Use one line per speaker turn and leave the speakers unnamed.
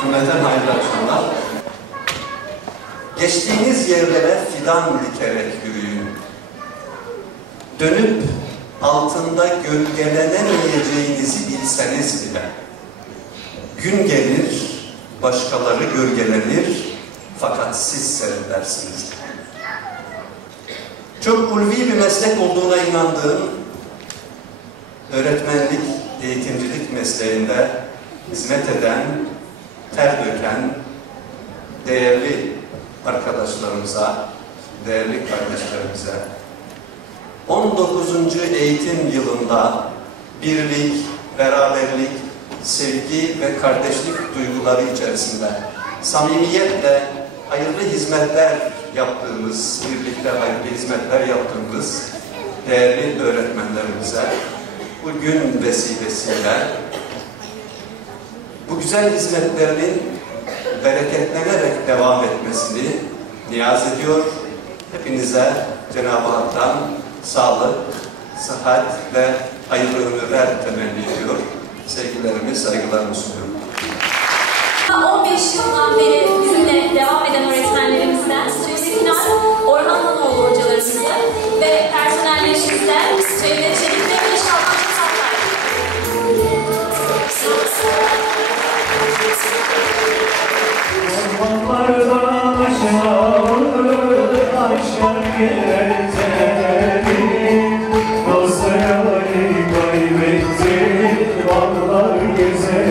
Cümleten hayırlı akşamlar. Geçtiğiniz yerlere fidan dikerek yürüyün. Dönüp altında gölgelenemeyeceğinizi bilseniz bile. Gün gelir, başkaları gölgelenir, fakat siz seyredersiniz. Çok ulvi bir meslek olduğuna inandığım öğretmenlik, eğitimcilik mesleğinde hizmet eden, ter döken değerli arkadaşlarımıza, değerli kardeşlerimize 19. eğitim yılında birlik, beraberlik, sevgi ve kardeşlik duyguları içerisinde samimiyetle hayırlı hizmetler yaptığımız, birlikte hayırlı hizmetler yaptığımız değerli öğretmenlerimize bu gün vesilesiyle bu güzel hizmetlerinin bereketlenerek devam etmesini niyaz ediyor. Hepinize Cenab-ı Hak'tan sağlık, sıhhat ve hayırlı ömürler temenni ediyor. Sevgilerimi, saygılarımı sunuyorum.
15 yıldan beri bizimle devam eden öğretmenlerimizden Süleyman Orhan Hanoğlu hocalarımızdan ve personellerimizden Cevdet
Dağları gezer